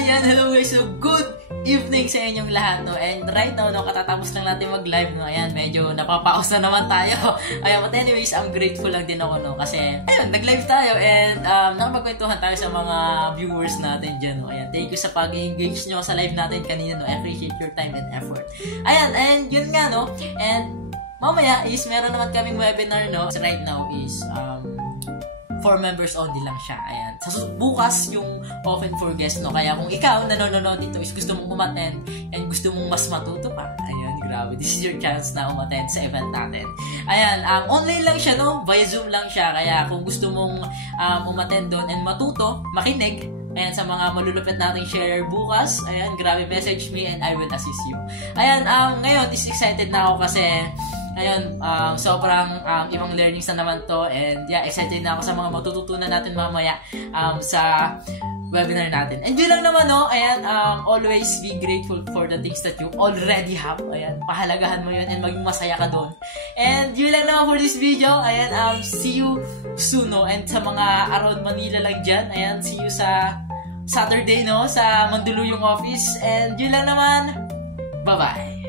Ayan, hello guys. So, good evening sa inyong lahat, no? And right now, no, katatapos lang natin mag-live, no? Ayan, medyo napapaos na naman tayo. Ayan, but anyways, I'm grateful lang din ako, no? Kasi, ayun, nag-live tayo and nakapagkwentuhan tayo sa mga viewers natin dyan, no? Ayan, thank you sa pag-engage nyo sa live natin kanina, no? I appreciate your time and effort. Ayan, and yun nga, no? And mamaya is meron naman kaming webinar, no? So right now is for members only lang siya. Ayan. Sa bukas yung open for guests, no? Kaya kung ikaw nanonood dito is gusto mong umattend and gusto mong mas matuto pa, ayan, grabe. This is your chance na umattend sa event natin. Ayan, online lang siya, no? Via Zoom lang siya. Kaya kung gusto mong umattend doon and matuto, makinig, ayan, sa mga malulupit nating share bukas, ayan, grabe, message me and I will assist you. Ayan, ngayon is excited na ako kasi ayun, sobrang ibang learnings na naman to and yeah, excited na ako sa mga matututunan natin mamaya sa webinar natin. And yun lang naman, no? Ayan, always be grateful for the things that you already have. Ayan, pahalagahan mo yun and maging masaya ka doon. And yun lang naman for this video. Ayan, see you soon, no? And sa mga around Manila lang dyan, ayan, see you sa Saturday, no? Sa Mandaluyong office. And yun lang naman. Bye-bye!